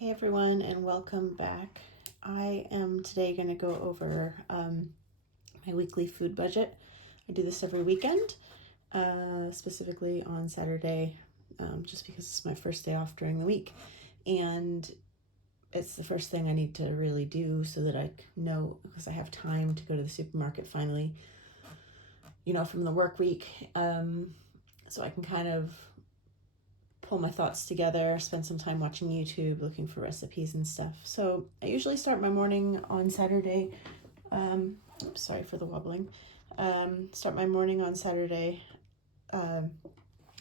Hey everyone, and welcome back. I am today going to go over my weekly food budget. I do this every weekend, specifically on Saturday, just because it's my first day off during the week. And it's the first thing I need to really do so that I know, because I have time to go to the supermarket finally, from the work week. So I can kind of pull my thoughts together, spend some time watching YouTube, looking for recipes and stuff. So I usually start my morning on Saturday. Sorry for the wobbling. Start my morning on Saturday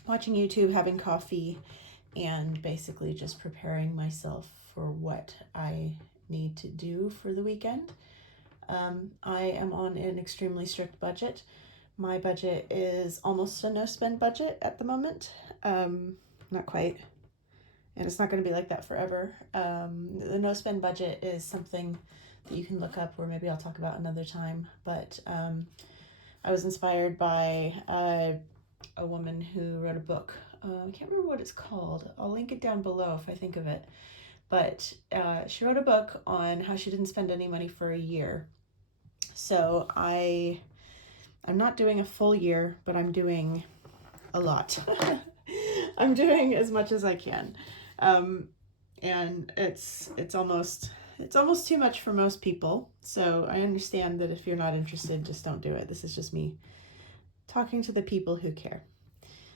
watching YouTube, having coffee, and basically just preparing myself for what I need to do for the weekend. I am on an extremely strict budget. My budget is almost a no-spend budget at the moment. Not quite, and it's not going to be like that forever. The no-spend budget is something that you can look up, or maybe I'll talk about another time, but I was inspired by a woman who wrote a book. I can't remember what it's called. I'll link it down below if I think of it, but she wrote a book on how she didn't spend any money for a year. So I'm not doing a full year, but I'm doing a lot. I'm doing as much as I can. And it's almost too much for most people. So I understand that if you're not interested, just don't do it. This is just me talking to the people who care.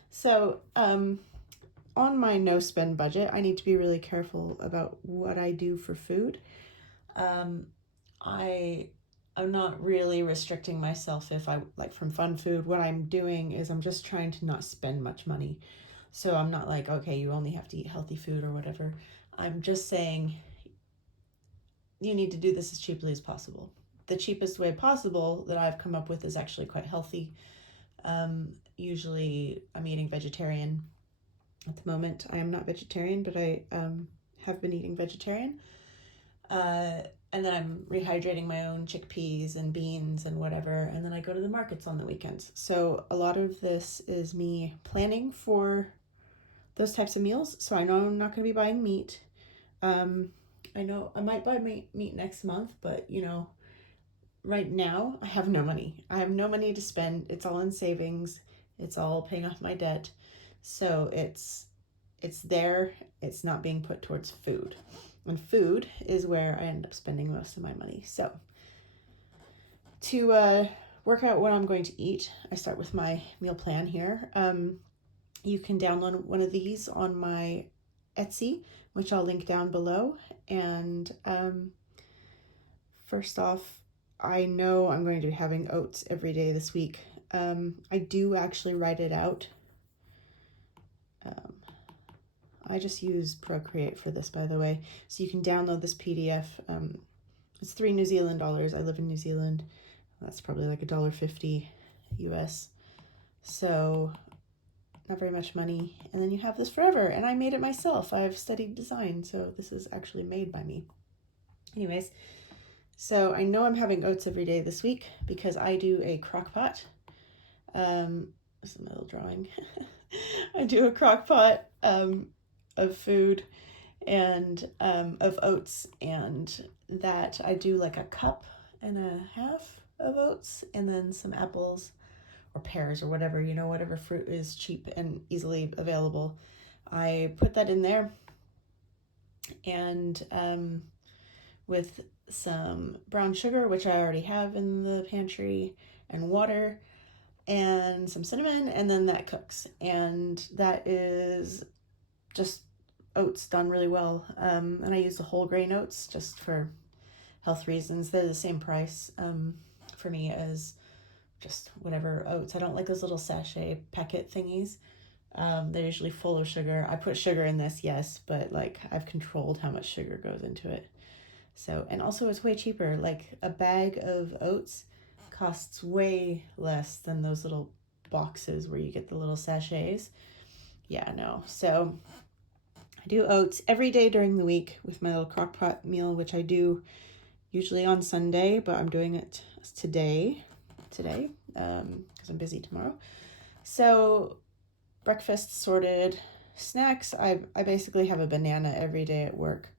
So on my no spend budget, I need to be really careful about what I do for food. I'm not really restricting myself if I like from fun food. What I'm doing is I'm just trying to not spend much money. So I'm not like, okay, you only have to eat healthy food or whatever. I'm just saying you need to do this as cheaply as possible. The cheapest way possible that I've come up with is actually quite healthy. Usually I'm eating vegetarian at the moment. I am not vegetarian, but I have been eating vegetarian. And then I'm rehydrating my own chickpeas and beans and whatever. And then I go to the markets on the weekends. So a lot of this is me planning for those types of meals. So I know I'm not going to be buying meat. I know I might buy meat next month, but right now I have no money. I have no money to spend. It's all in savings. It's all paying off my debt. So it's there. It's not being put towards food. And food is where I end up spending most of my money. So to work out what I'm going to eat, I start with my meal plan here. You can download one of these on my Etsy, which I'll link down below. And first off, I know I'm going to be having oats every day this week. I do actually write it out. I just use Procreate for this, by the way. So you can download this PDF. It's $3 New Zealand. I live in New Zealand. That's probably like $1.50 US. So not very much money. And then you have this forever. And I made it myself. I've studied design, so this is actually made by me. Anyways, so I know I'm having oats every day this week because I do a crock pot. This is my little drawing. I do a crock pot of food and of oats, and that I do like a cup and a half of oats and then some apples or pears or whatever, whatever fruit is cheap and easily available. I put that in there, and with some brown sugar, which I already have in the pantry, and water and some cinnamon, and then that cooks. And that is just oats done really well. And I use the whole grain oats just for health reasons. They're the same price for me as just whatever oats. I don't like those little sachet packet thingies. They're usually full of sugar. I put sugar in this, yes, but like I've controlled how much sugar goes into it. So, and also it's way cheaper. Like a bag of oats costs way less than those little boxes where you get the little sachets. Yeah, no. So I do oats every day during the week with my little crock pot meal, which I do usually on Sunday, but I'm doing it today, because I'm busy tomorrow. So breakfast sorted, snacks, I basically have a banana every day at work.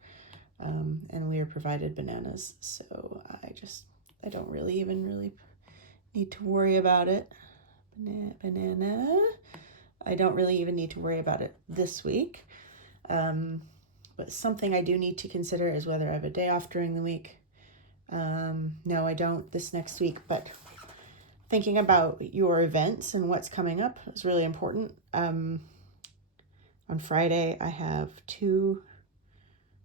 and we are provided bananas. So I don't really even need to worry about it. Banana. I don't really even need to worry about it this week. But something I do need to consider is whether I have a day off during the week. No, I don't this next week, but thinking about your events and what's coming up is really important. On Friday, I have 2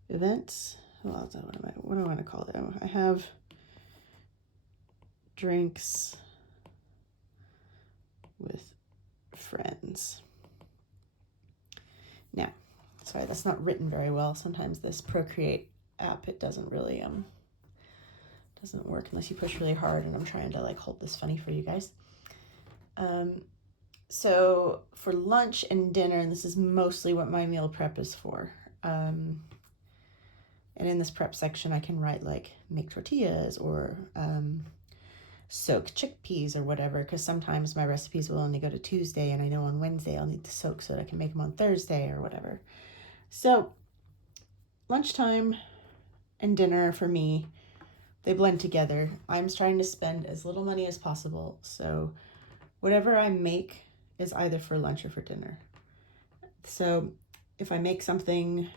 events. Well, what do I want to call them? I have drinks with friends. Now, sorry, that's not written very well. Sometimes this Procreate app, it doesn't really doesn't work unless you push really hard, and I'm trying to hold this funny for you guys. So for lunch and dinner, and this is mostly what my meal prep is for. And in this prep section, I can write make tortillas or soak chickpeas or whatever, because sometimes my recipes will only go to Tuesday, and I know on Wednesday I'll need to soak so that I can make them on Thursday or whatever. So lunchtime and dinner for me, they blend together. I'm trying to spend as little money as possible, so whatever I make is either for lunch or for dinner. So if I make something,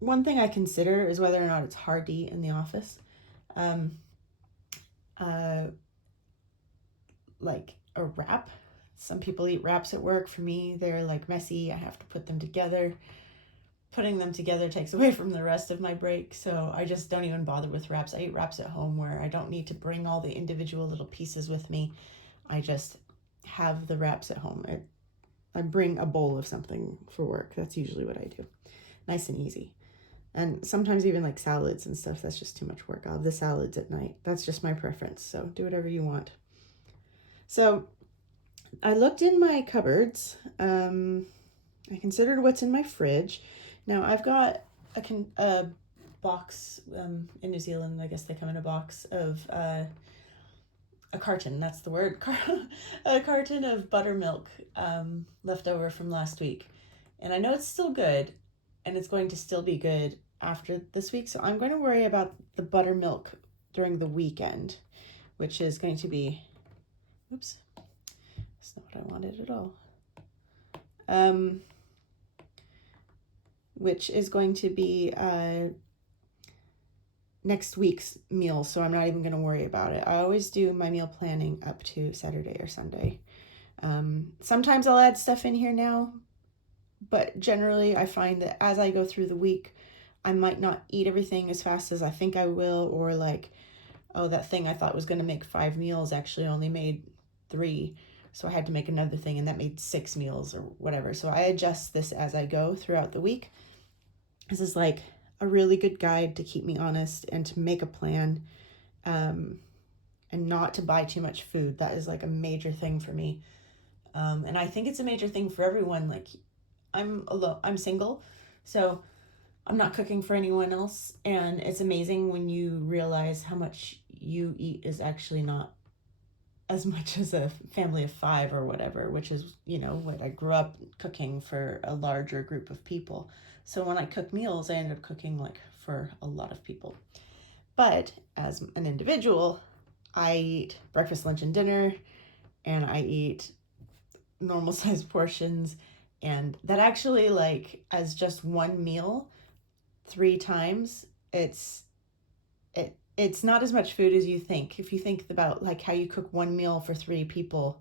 one thing I consider is whether or not it's hard to eat in the office. Like a wrap. Some people eat wraps at work. For me, they're messy. I have to put them together. Putting them together takes away from the rest of my break, so I just don't even bother with wraps. I eat wraps at home where I don't need to bring all the individual little pieces with me. I just have the wraps at home. I bring a bowl of something for work. That's usually what I do. Nice and easy. And sometimes even salads and stuff, that's just too much work. I'll have the salads at night. That's just my preference, so do whatever you want. So I looked in my cupboards. I considered what's in my fridge. Now I've got a box in New Zealand. I guess they come in a box of a carton. That's the word. A carton of buttermilk left over from last week, and I know it's still good, and it's going to still be good after this week. So I'm going to worry about the buttermilk during the weekend, which is going to be. Oops. That's not what I wanted at all. Which is going to be next week's meal, so I'm not even going to worry about it. I always do my meal planning up to Saturday or Sunday. Sometimes I'll add stuff in here now, but generally I find that as I go through the week, I might not eat everything as fast as I think I will, or that thing I thought was going to make 5 meals actually only made 3. So I had to make another thing, and that made 6 meals or whatever. So I adjust this as I go throughout the week. This is a really good guide to keep me honest and to make a plan, and not to buy too much food. That is a major thing for me. And I think it's a major thing for everyone. I'm single, so I'm not cooking for anyone else. And it's amazing when you realize how much you eat is actually not as much as a family of 5 or whatever, which is, what I grew up cooking for a larger group of people. So when I cook meals, I end up cooking for a lot of people. But as an individual, I eat breakfast, lunch, and dinner, and I eat normal sized portions. And that actually, as just one meal 3 times, it's not as much food as you think. If you think about how you cook one meal for 3 people,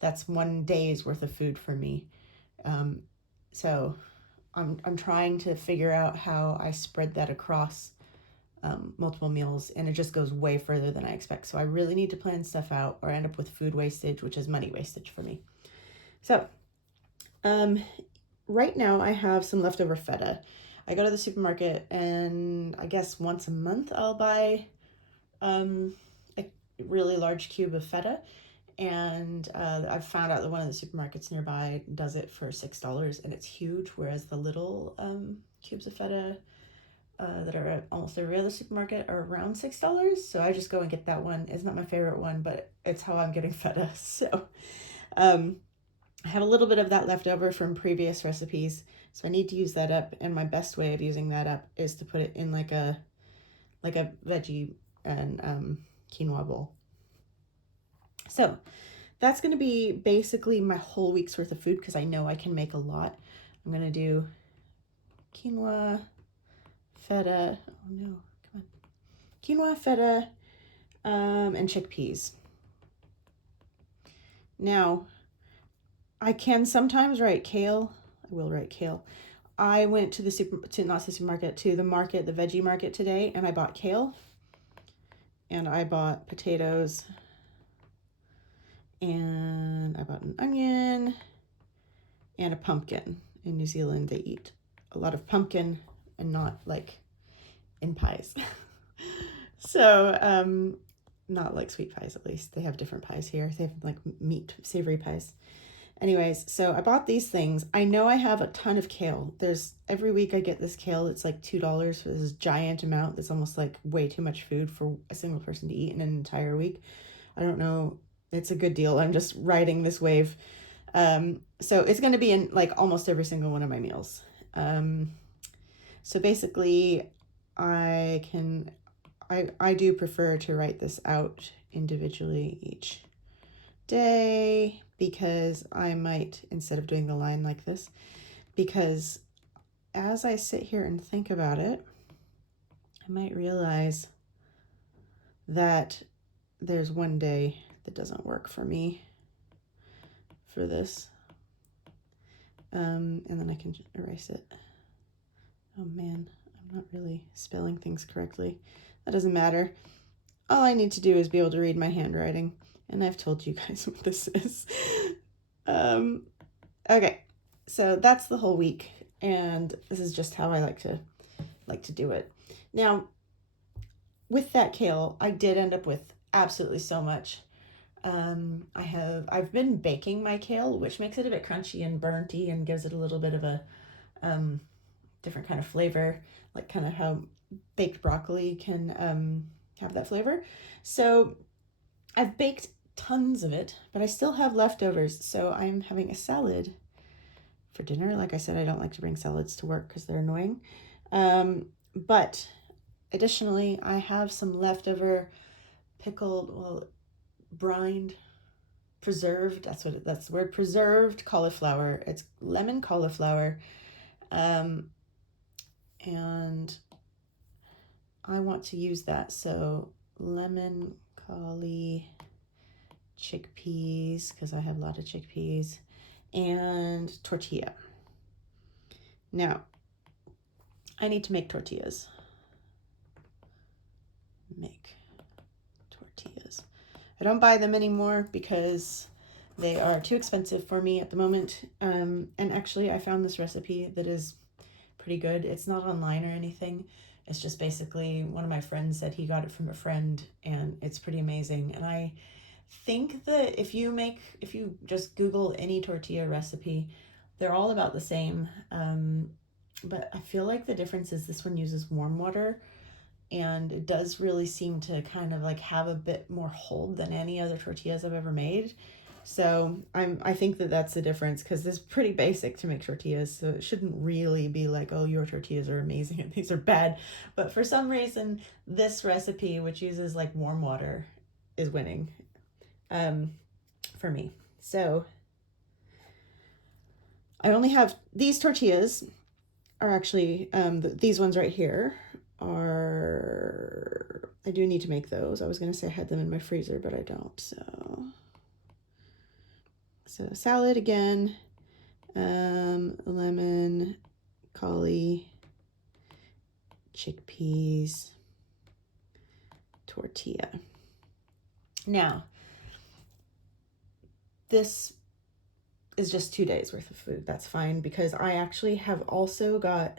that's 1 day's worth of food for me. So I'm trying to figure out how I spread that across multiple meals, and it just goes way further than I expect. So I really need to plan stuff out, or I end up with food wastage, which is money wastage for me. So right now I have some leftover feta. I go to the supermarket, and I guess once a month I'll buy a really large cube of feta, and I've found out that one of the supermarkets nearby does it for $6, and it's huge, whereas the little cubes of feta that are at almost every other supermarket are around $6. So I just go and get that one. It's not my favorite one, but it's how I'm getting feta. So I have a little bit of that left over from previous recipes, so I need to use that up, and my best way of using that up is to put it in like a veggie and quinoa bowl. So that's going to be basically my whole week's worth of food because I know I can make a lot. I'm going to do quinoa, feta, oh no, come on, quinoa, feta, and chickpeas. Now, I can sometimes write kale. I will write kale. I went to the market, the veggie market today, and I bought kale, and I bought potatoes, and I bought an onion, and a pumpkin. In New Zealand, they eat a lot of pumpkin and not like in pies. So, not like sweet pies, at least. They have different pies here. They have like meat, savory pies. Anyways, so I bought these things. I know I have a ton of kale. Every week I get this kale. It's like $2 for this giant amount. That's almost like way too much food for a single person to eat in an entire week. I don't know. It's a good deal. I'm just riding this wave. So it's going to be in like almost every single one of my meals. So basically I do prefer to write this out individually each day because I might, instead of doing the line like this, because as I sit here and think about it, I might realize that there's one day that doesn't work for me for this. And then I can erase it. Oh man, I'm not really spelling things correctly. That doesn't matter. All I need to do is be able to read my handwriting. And I've told you guys what this is. Okay, so that's the whole week. And this is just how I like to do it. Now, with that kale, I did end up with absolutely so much. I've been baking my kale, which makes it a bit crunchy and burnty and gives it a little bit of a different kind of flavor, like kind of how baked broccoli can have that flavor. So I've baked tons of it, but I still have leftovers. So I'm having a salad for dinner. Like I said, I don't like to bring salads to work because they're annoying. But additionally, I have some leftover pickled, brined, preserved, that's the word, preserved cauliflower. It's lemon cauliflower. And I want to use that. So lemon cauli, chickpeas, because I have a lot of chickpeas, and tortilla. Now, I need to make tortillas. I don't buy them anymore because they are too expensive for me at the moment. And actually, I found this recipe that is pretty good. It's not online or anything. It's just basically one of my friends said he got it from a friend, and it's pretty amazing. And I think that if you just Google any tortilla recipe, they're all about the same. But I feel like the difference is this one uses warm water, and it does really seem to kind of like have a bit more hold than any other tortillas I've ever made. So I think that that's the difference, because it's pretty basic to make tortillas, so it shouldn't really be like, oh, your tortillas are amazing and these are bad. But for some reason, this recipe, which uses like warm water, is winning for me. So I only have these tortillas are actually these ones right here are, I do need to make those. I was going to say I had them in my freezer, but I don't. So salad again, lemon, cauli, chickpeas, tortilla. Now, this is just 2 days worth of food. That's fine, because I actually have also got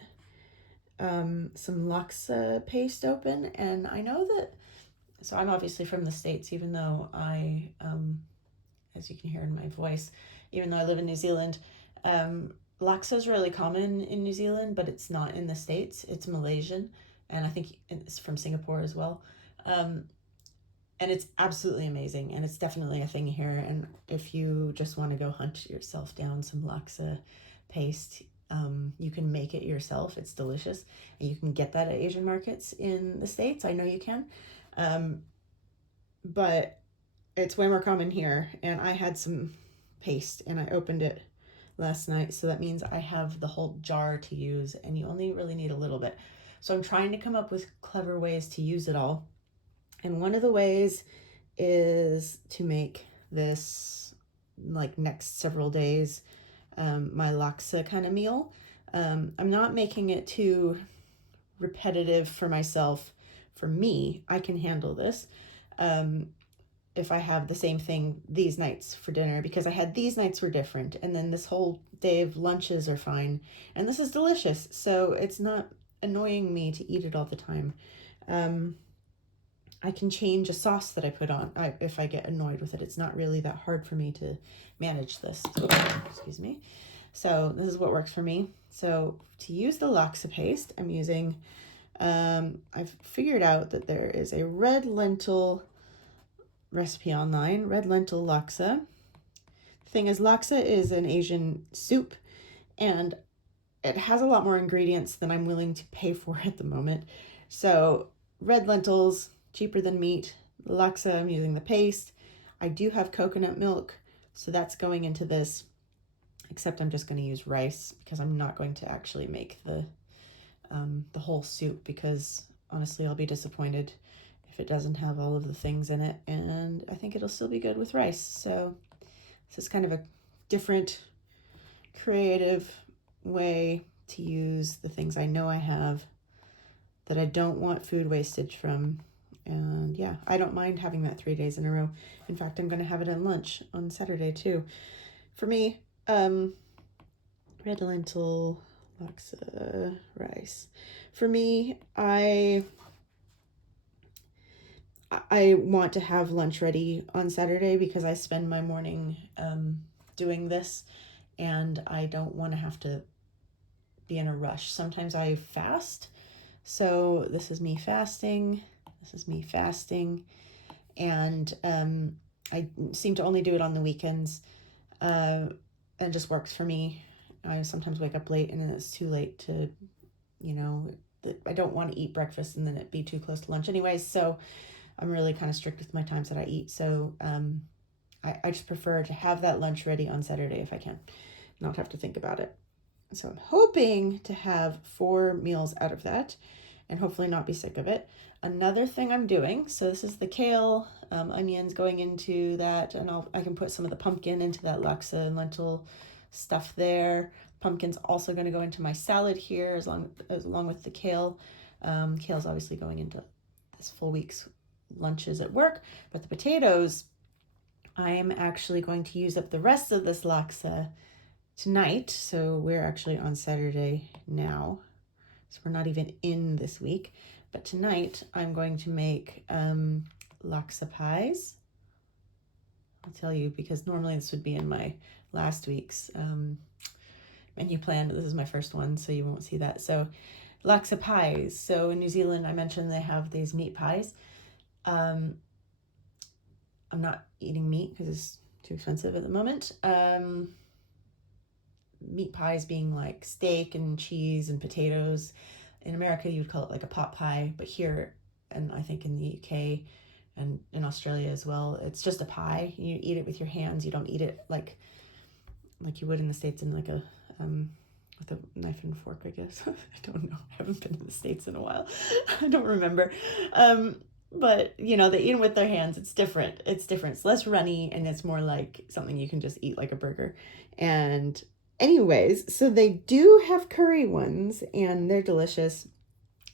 some laksa paste open, and I know that, so I'm obviously from the States, even though I, as you can hear in my voice, even though I live in New Zealand, laksa is really common in New Zealand, but it's not in the States. It's Malaysian, and I think it's from Singapore as well. and it's absolutely amazing, and it's definitely a thing here. And if you just want to go hunt yourself down some laksa paste, you can make it yourself. It's delicious, and you can get that at Asian markets in the States. I know you can, um, but it's way more common here. And I had some paste, and I opened it last night, so that means I have the whole jar to use, and you only really need a little bit. So I'm trying to come up with clever ways to use it all. And one of the ways is to make this, like, next several days, my laksa kind of meal. I'm not making it too repetitive for myself. For me, I can handle this. If I have the same thing these nights for dinner, because I had these nights were different, and then this whole day of lunches are fine, and this is delicious, so it's not annoying me to eat it all the time. I can change a sauce that I put on if I get annoyed with it. It's not really that hard for me to manage this. Excuse me. So this is what works for me. So to use the laksa paste, I'm using, I've figured out that there is a red lentil recipe online, red lentil laksa. The thing is, laksa is an Asian soup, and it has a lot more ingredients than I'm willing to pay for at the moment. So red lentils, cheaper than meat. Laksa, I'm using the paste. I do have coconut milk, so that's going into this, except I'm just going to use rice because I'm not going to actually make the whole soup, because honestly I'll be disappointed if it doesn't have all of the things in it, and I think it'll still be good with rice. So this is kind of a different, creative way to use the things I know I have that I don't want food wastage from. And yeah, I don't mind having that 3 days in a row. In fact, I'm going to have it at lunch on Saturday too. For me, red lentil laksa rice. For me, I want to have lunch ready on Saturday because I spend my morning doing this, and I don't want to have to be in a rush. Sometimes I fast, so this is me fasting. This is me fasting, and I seem to only do it on the weekends, and it just works for me. I sometimes wake up late, and then it's too late to, I don't want to eat breakfast and then it be too close to lunch anyways. So I'm really kind of strict with my times that I eat. So I just prefer to have that lunch ready on Saturday if I can, not have to think about it. So I'm hoping to have 4 meals out of that and hopefully not be sick of it. Another thing I'm doing, so this is the kale, onions going into that, and I can put some of the pumpkin into that laksa and lentil stuff there. Pumpkin's also going to go into my salad here along with the kale. Kale's obviously going into this full week's lunches at work, but the potatoes, I am actually going to use up the rest of this laksa tonight. So we're actually on Saturday now, so we're not even in this week, but tonight I'm going to make laksa pies. I'll tell you, because normally this would be in my last week's menu plan, but this is my first one, so you won't see that. So laksa pies. So in New Zealand, I mentioned they have these meat pies. I'm not eating meat because it's too expensive at the moment. Meat pies being like steak and cheese and potatoes. In America, you'd call it like a pot pie, but here, and I think in the UK and in Australia as well, it's just a pie. You eat it with your hands. You don't eat it like you would in the States in like a with a knife and fork, I guess. I don't know. I haven't been to the States in a while. I don't remember. But they eat them with their hands. It's different. It's less runny, and it's more like something you can just eat like a burger. And anyways, so they do have curry ones, and they're delicious.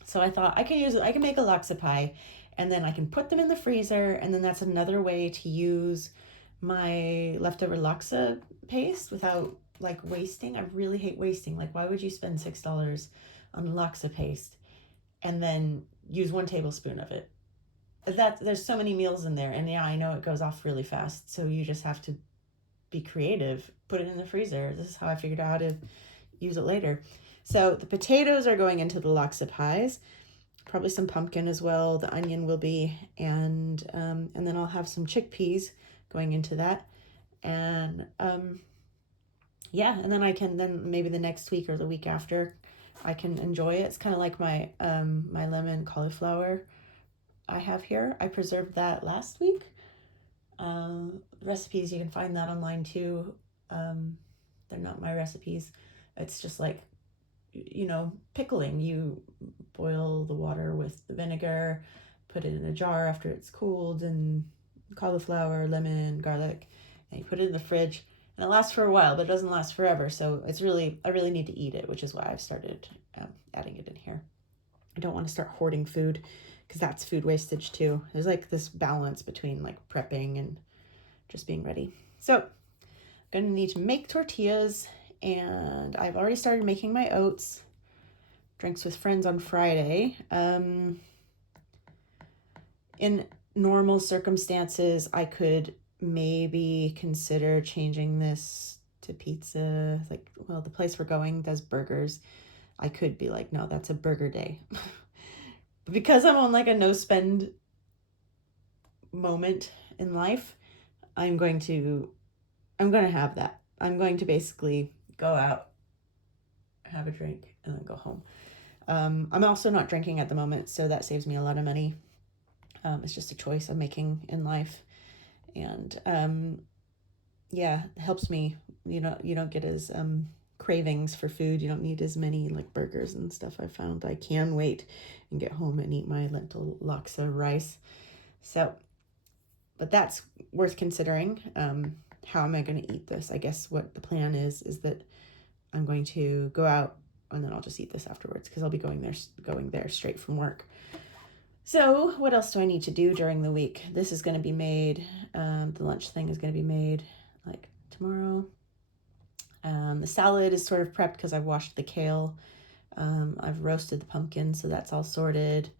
So I thought I can make a laksa pie, and then I can put them in the freezer, and then that's another way to use my leftover laksa paste without like wasting. I really hate wasting. Like, why would you spend $6 on laksa paste and then use 1 tablespoon of it? There's so many meals in there, and yeah, I know it goes off really fast, so you just have to be creative. Put it in the freezer. This is how I figured out how to use it later. So the potatoes are going into the laksa pies. probably some pumpkin as well. The onion will be, and then I'll have some chickpeas going into that, and yeah, and then I can then maybe the next week or the week after, I can enjoy it. It's kind of like my my lemon cauliflower I have here. I preserved that last week. Recipes, you can find that online too. They're not my recipes. It's just like, pickling. You boil the water with the vinegar, put it in a jar after it's cooled, and cauliflower, lemon, garlic, and you put it in the fridge. And it lasts for a while, but it doesn't last forever. So I really need to eat it, which is why I've started adding it in here. I don't want to start hoarding food because that's food wastage too. There's like this balance between like prepping and just being ready. So I'm going to need to make tortillas, and I've already started making my oats. Drinks with friends on Friday. In normal circumstances, I could maybe consider changing this to pizza. Like, well, the place we're going does burgers. I could be like, no, that's a burger day. But because I'm on like a no spend moment in life, I'm going to have that. I'm going to basically go out, have a drink, and then go home. I'm also not drinking at the moment, so that saves me a lot of money. It's just a choice I'm making in life, and yeah, it helps me. You don't get as cravings for food. You don't need as many like burgers and stuff. I found I can wait and get home and eat my lentil laksa rice. So, but that's worth considering. How am I going to eat this? I guess what the plan is that I'm going to go out and then I'll just eat this afterwards because I'll be going there straight from work. So what else do I need to do during the week? This is going to be made. The lunch thing is going to be made like tomorrow. The salad is sort of prepped because I've washed the kale. I've roasted the pumpkin, so that's all sorted.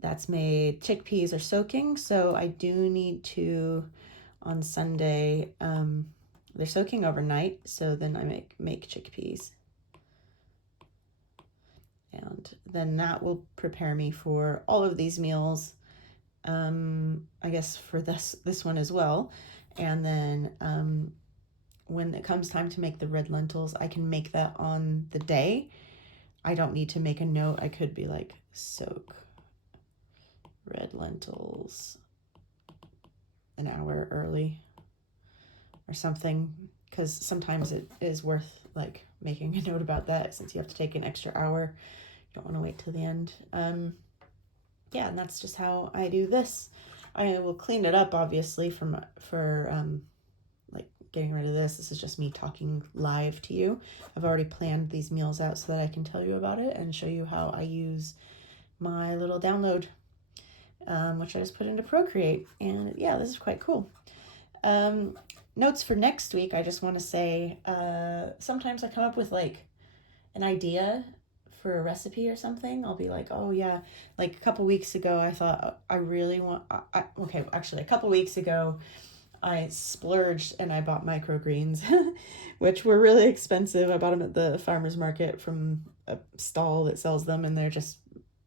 That's made. Chickpeas are soaking, so I do need to, on Sunday, they're soaking overnight, so then I make chickpeas. And then that will prepare me for all of these meals, I guess for this one as well. And then when it comes time to make the red lentils, I can make that on the day. I don't need to make a note. I could be like, soak red lentils an hour early or something, because sometimes it is worth like making a note about that since you have to take an extra hour. You don't want to wait till the end. Yeah, and that's just how I do this. I will clean it up obviously for like getting rid of this. This is just me talking live to you. I've already planned these meals out so that I can tell you about it and show you how I use my little download, which I just put into Procreate. And yeah, this is quite cool. Notes for next week, I just want to say, sometimes I come up with like an idea for a recipe or something. I'll be like, oh yeah, like a couple weeks ago, I thought I really want, okay, actually a couple weeks ago, I splurged and I bought microgreens, which were really expensive. I bought them at the farmer's market from a stall that sells them, and they're just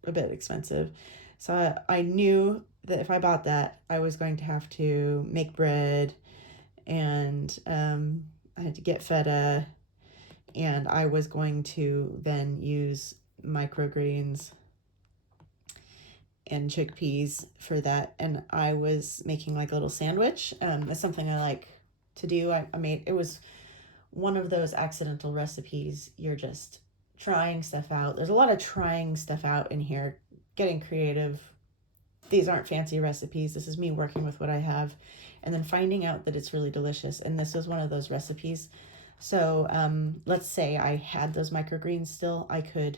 a bit expensive. So I knew that if I bought that, I was going to have to make bread, and I had to get feta, and I was going to then use microgreens and chickpeas for that. And I was making like a little sandwich. That's something I like to do. I made, it was one of those accidental recipes. You're just trying stuff out. There's a lot of trying stuff out in here, getting creative. These aren't fancy recipes. This is me working with what I have and then finding out that it's really delicious. And this was one of those recipes. So let's say I had those microgreens still, I could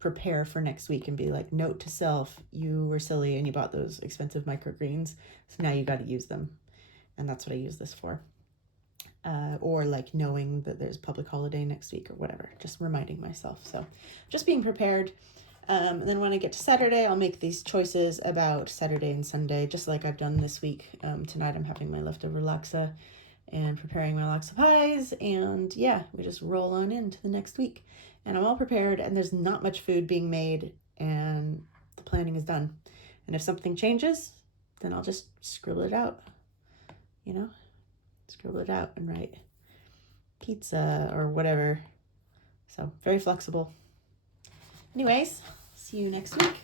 prepare for next week and be like, note to self, you were silly and you bought those expensive microgreens, so now you got to use them. And that's what I use this for. Or like knowing that there's a public holiday next week or whatever, just reminding myself. So just being prepared. And then when I get to Saturday, I'll make these choices about Saturday and Sunday, just like I've done this week. Tonight I'm having my leftover laksa, and preparing my lox of pies, and yeah, we just roll on into the next week. And I'm all prepared, and there's not much food being made, and the planning is done. And if something changes, then I'll just scribble it out, scribble it out and write pizza or whatever. So very flexible. Anyways, see you next week.